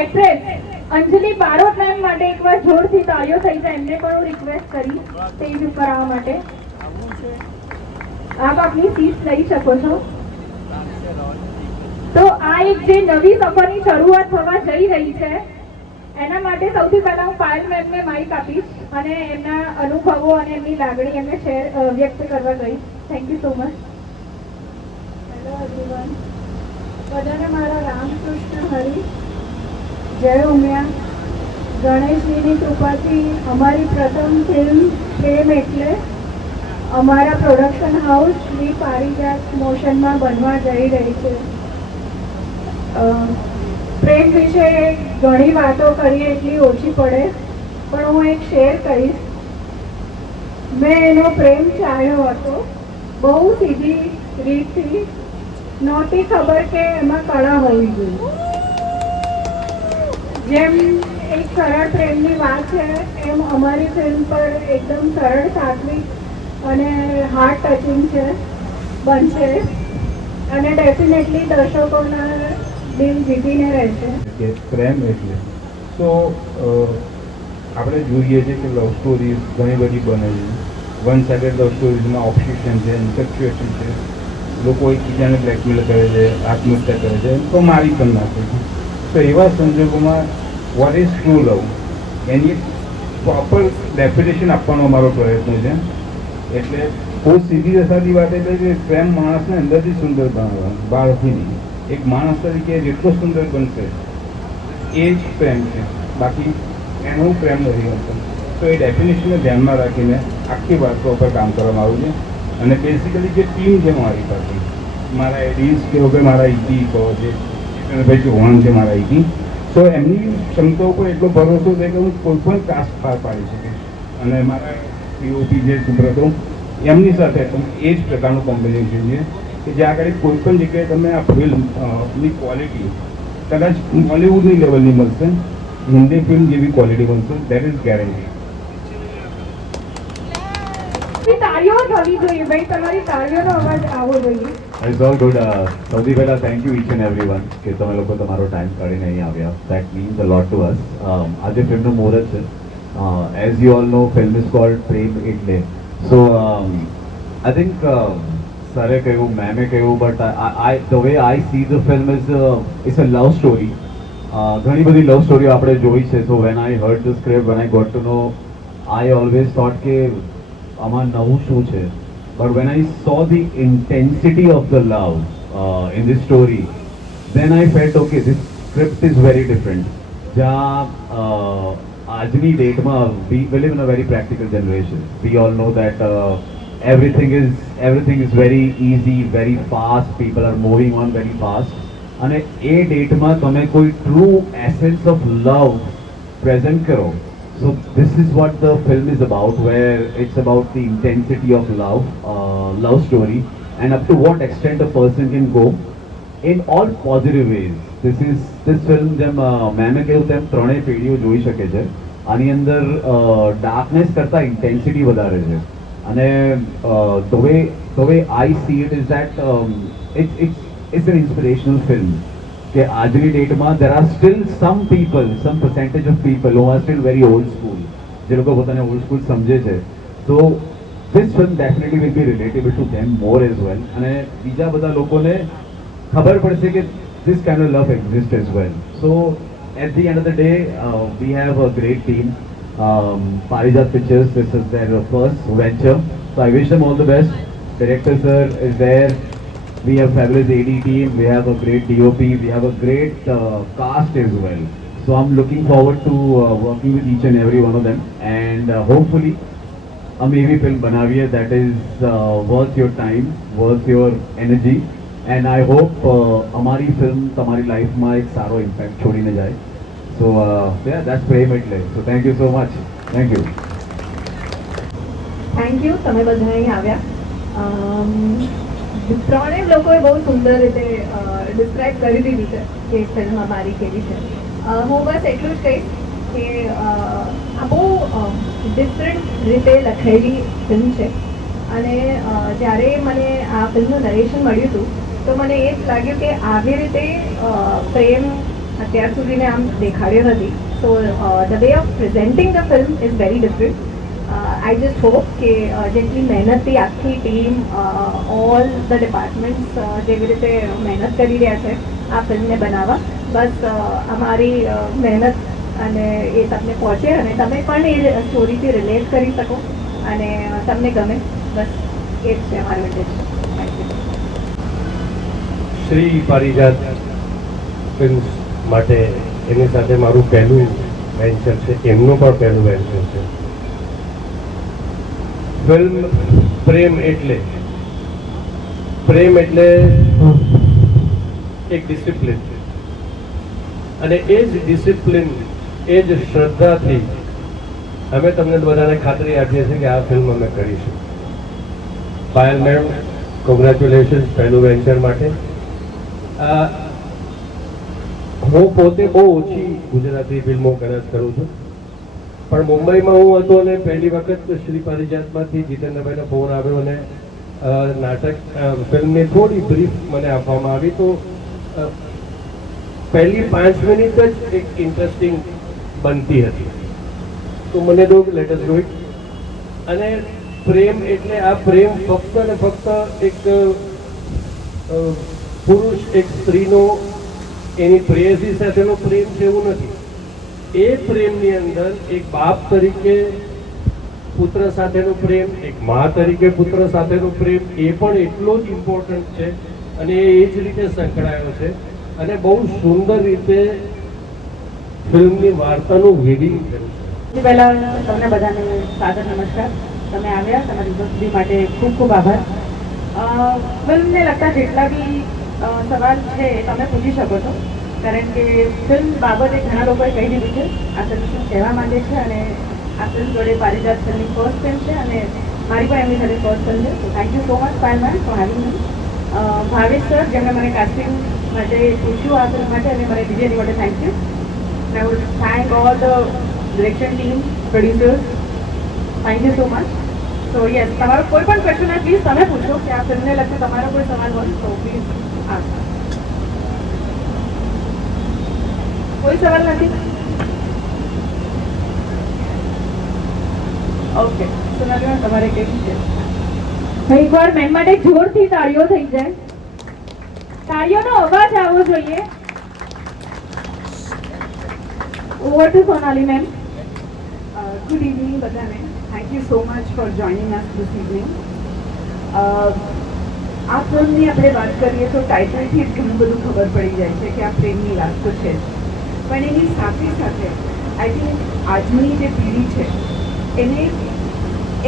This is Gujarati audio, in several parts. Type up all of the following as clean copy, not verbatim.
એક્ટ્રેસ અંજલિ બારોટ મેમ માટે એકવાર જોરથી તાળીઓ થઈ જાય, એમને પણ હું રિક્વેસ્ટ કરી સ્ટેજ ઉપર આવવા માટે. આપ આપની સીટ લઈ શકો છો. તો આ એક જે નવી સફરની શરૂઆત થવા જઈ રહી છે એના માટે સૌથી પહેલા હું પાયલ મેમને માઇક આપીશ અને એમના અનુભવો અને એમની લાગણી એમને વ્યક્ત કરવા કહીશ. Thank you so much. Hello everyone, બધાને મારા રામકૃષ્ણ હરિ, જય ઉમિયા. ગણેશજીની કૃપાથી અમારી પ્રથમ ફિલ્મ પ્રેમ એટલે અમારા પ્રોડક્શન હાઉસ શ્રી પારિજાત મોશનમાં બનવા જઈ રહી છે. પ્રેમ વિશે ઘણી વાતો કરીએ એટલી ઓછી પડે, પણ હું એક શેર કહીશ. મેં એનો પ્રેમ ચાહ્યો હતો બહુ સીધી રીતથી, નહોતી ખબર કે એમાં કળા હોવી જોઈએ. જેમ એક સરળ પ્રેમની વાત છે એમ અમારી ફિલ્મ પર એકદમ સરળ, સાત્વિક અને હાર્ટ ટચિંગ છે બનશે અને ડેફિનેટલી દર્શકોના દિલ જીતીને રહેશે. કે પ્રેમ એટલે તો આપણે જોઈએ છીએ કે લવ સ્ટોરીઝ ઘણી બધી બને છે. વન સાઇડેડ લવ સ્ટોરીઝમાં ઓબ્સેશન છે, ઇન્ફેક્ચ્યુએશન છે, લોકો એકબીજાને બ્લેકમેલ કરે છે, આત્મહત્યા કરે છે, તો મારી પણ નાખે છે. તો એવા સંજોગોમાં what is true love any proper definition આપવાનો અમારો પ્રયત્ન છે. એટલે બહુ સીધી સાદી વાત એટલે કે પ્રેમ માણસને અંદરથી સુંદર બનાવવાનો, બહારથી નહીં. એક માણસ તરીકે જેટલો સુંદર બનશે એ જ પ્રેમ છે, બાકી એનું પ્રેમ નથી બનતો. તો એ ડેફિનેશનને ધ્યાનમાં રાખીને આખી વાતો પર કામ કરવામાં આવ્યું છે. અને બેઝિકલી જે ટીમ છે મારી પાસે, મારા એડિન્સ કહો કે મારા ઈટી કહો છે, ભાઈ ચૌહાણ છે મારા ઈટી, તો એમની ક્ષમતા ઉપર એટલો ભરોસો છે કે હું કોઈ પણ કાસ્ટ પાર પાડી શકીશ. અને મારા પીઓપી જે સુબ્રતો એમની સાથે એ જ પ્રકારનું કોમ્બિનેશન છે કે જ્યાં આગળ કોઈ પણ જગ્યાએ તમે આ ફિલ્મની ક્વોલિટી કદાચ બોલિવૂડની લેવલની મળશે, હિન્દી ફિલ્મ જેવી ક્વોલિટી મળશે, દેટ ઇઝ ગેરંટી. તાળીઓ થવી જોઈએ ભાઈ, તમારી તાળીઓનો અવાજ આવવો જોઈએ. It's all good. સૌથી પહેલા thank you each and everyone કે તમે લોકો તમારો ટાઈમ કાઢીને અહીં આવ્યા. That means a lot to us. આજે ફિલ્મનું મુહૂર્ત છે. As you all know, film is called Prem Etle. So I think સરે કહ્યું, મેમે કહ્યું, but the way I see the film is a love story. ઘણી બધી લવ સ્ટોરીઓ આપણે જોઈ છે. So when I heard the script, when I got to know, I always thought કે આમાં નવું શું છે. But when I saw the intensity of the love in this story, then I felt okay, this script is very different. જ્યાં આજની ડેટમાં we live in a very practical generation. We all know that everything is very easy, very fast. People are moving on very fast. અને એ ડેટમાં તમે કોઈ true essence of love present કરો. So this is what the film is about, where it's about the intensity of love story, and up to what extent a person can go in all positive ways. This film જેમ મેમે કહ્યું તેમ ત્રણેય પેઢીઓ જોઈ શકે છે. આની અંદર ડાર્કનેસ કરતાં ઇન્ટેન્સિટી વધારે છે. અને the way I see it is that it's an inspirational film. કે આજની ડેટમાં there are still some percentage of people who are still very old school, જે લોકો પોતાને old school સમજે છે. So this film definitely will be relatable to them more as well. અને બીજા બધા લોકોને ખબર પડશે કે this kind of love exists as well. So at the end of the day, we have a great team. Parijat Pictures, this is their first venture. So I wish them all the best. Director sir is there. We have fabulous AD team, we have a great DOP, we have a great cast as well. So I'm looking forward to working with each and every one of them, and hopefully a movie film banaviye that is worth your time, worth your energy, and I hope amari film tamari life ma ek saro impact chodine jaye. So yeah, that's Prem Etle. So thank you so much. Thank you. Thank you. તમે બધા અહીં આવ્યા. ત્રણેય લોકોએ બહુ સુંદર રીતે ડિસ્ક્રાઇબ કરી દીધી છે કે ફિલ્મ અમારી કેવી છે. હું બસ એટલું જ કહીશ કે આ બહુ ડિફરન્ટ રીતે લખાયેલી ફિલ્મ છે. અને જ્યારે મને આ ફિલ્મનું નરેશન મળ્યું હતું તો મને એ જ લાગ્યું કે આવી રીતે પ્રેમ અત્યાર સુધીને આમ દેખાડ્યો નથી. So the way of presenting the film is very different. I just hope કે જેટલી મહેનતથી આખી ટીમ ઓલ ધ ડિપાર્ટમેન્ટ્સ જેવી રીતે મહેનત કરી રહ્યા છે આ ફિલ્મને બનાવવા, બસ અમારી મહેનત અને એ તમને પહોંચે અને તમે પણ એ સ્ટોરીથી રિલેટ કરી શકો અને તમને ગમે, બસ એ જ છે અમારો ઉદ્દેશ. Thank you. Shri Parijat films માટે એની સાથે મારું પહેલું વેન્ચર છે, એમનું પણ પહેલું વેન્ચર છે. ફિલ્મ પ્રેમ એટલે એક ડિસિપ્લિન, અને એ જ ડિસિપ્લિન, એ જ શ્રદ્ધાથી અમે તમને બધાને ખાતરી આપીએ છીએ કે આ ફિલ્મ અમે કરીશું. પાયલ મેમ, કોંગ્રેચ્યુલેશન્સ પહેલું વેન્ચર માટે. હું પોતે બહુ ઓછી ગુજરાતી ફિલ્મો કદાચ કરું છું, પણ મુંબઈમાં હું હતો અને પહેલી વખત શ્રી પારિજાતમાંથી જીતેન્દ્રભાઈનો ફોન આવ્યો અને નાટક ફિલ્મની થોડી બ્રીફ મને આપવામાં આવી, તો પહેલી 5 મિનિટ જ એક ઇન્ટરેસ્ટિંગ બનતી હતી. તો મને તો લેટ અસ ડુ ઇટ. અને પ્રેમ એટલે આ પ્રેમ ફક્ત ને ફક્ત એક પુરુષ એક સ્ત્રીનો એની પ્રેયસી સાથેનો પ્રેમ છે એવું નથી. એ પ્રેમની અંદર એક બાપ તરીકે પુત્ર સાથેનો પ્રેમ, એક મા તરીકે પુત્ર સાથેનો પ્રેમ, એ પણ એટલો જ ઇમ્પોર્ટન્ટ છે અને એ જ રીતે સંકળાયો છે અને બહુ સુંદર રીતે ફિલ્મની વાર્તાનું વીડિંગ કર્યું છે. સૌથી પહેલાં તમને બધાને સાદર નમસ્કાર. તમે આવ્યા, તમારી ઉપસ્થિતિ માટે ખૂબ ખૂબ આભાર. ફિલ્મને લગતા જેટલા બી સવાલ છે એ તમે પૂછી શકો છો, કારણ કે ફિલ્મ બાબતે ઘણા લોકોએ કહી દીધું છે આ ફિલ્મ શું કહેવા માંગે છે, અને આ ફિલ્મ જોડે પારિજાત ફિલ્મની ફર્સ્ટ ફિલ્મ છે અને મારી પણ એમની સાથે ફર્સ્ટ ફિલ્મ છે. તો thank you so much Payal ma'am for having me. Bhavesh sir, જેમણે મને કાસ્ટિંગ માટે પૂછ્યું આ ફિલ્મ માટે અને મને બીજી એની માટે thank you. I would thank all the direction team, producers, thank you so much. So yes, તમારો કોઈ પણ ક્વેશ્ચન હોય પ્લીઝ તમે પૂછો, કે આ ફિલ્મને લગતો તમારો કોઈ સવાલ હોય તો પ્લીઝ આસ્ક. કોઈ સવાલ નથી? ઓકે, સોનાલી તમારે કેવું છે? એકવાર મેમ માટે જોરથી તાળીઓ થઈ જાય. તાળીઓનો અવાજ આવવો જોઈએ. Over to Sonali ma'am. Good evening બધાને. Thank you so much for joining us this evening. આ ફિલ્મની આપણે વાત કરીએ તો ટાઇટલથી જ ઘણું બધું ખબર પડી જાય છે કે આ પ્રેમની વાત તો છે જ, પણ એની સાથે સાથે આઈ થિંક આજની જે પેઢી છે એને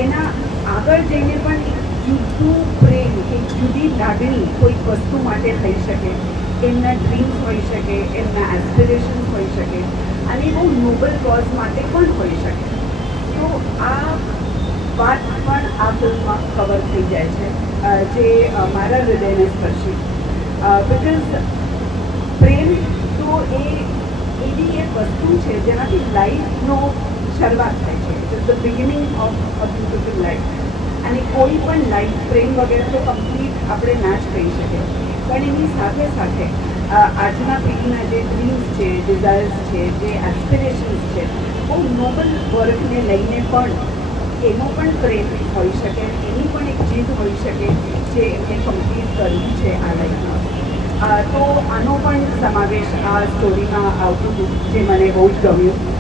એના આગળ જઈને પણ એક જુદું પ્રેમ, એક જુદી લાગણી કોઈક વસ્તુ માટે થઈ શકે, એમના ડ્રીમ્સ હોઈ શકે, એમના એસ્પિરેશન્સ હોઈ શકે અને બહુ નોબલ કોઝ માટે પણ હોઈ શકે. તો આ વાત પણ આ ફિલ્મમાં કવર થઈ જાય છે, જે મારા હૃદયને સ્પર્શી. બિકોઝ પ્રેમ તો એ એવી એક વસ્તુ છે જેનાથી લાઈફનો શરૂઆત થાય છે. It is the beginning of a beautiful life. અને કોઈ પણ લાઈફ પ્રેમ વગેરે તો કમ્પ્લીટ આપણે ના જ કહી શકીએ, પણ એની સાથે સાથે આજના પેઢીના જે ડ્રીમ્સ છે, ડિઝાયર્સ છે, જે એસ્પિરેશન્સ છે, બહુ નોબલ વર્કને લઈને પણ એનો પણ પ્રેમ હોઈ શકે, એની પણ એક જીદ હોઈ શકે જે એમને કમ્પ્લીટ કરવી છે આ લાઈફમાં. તો આનો પણ સમાવેશ આ સ્ટોરીમાં આવતું હતું, જે મને બહુ જ ગમ્યું.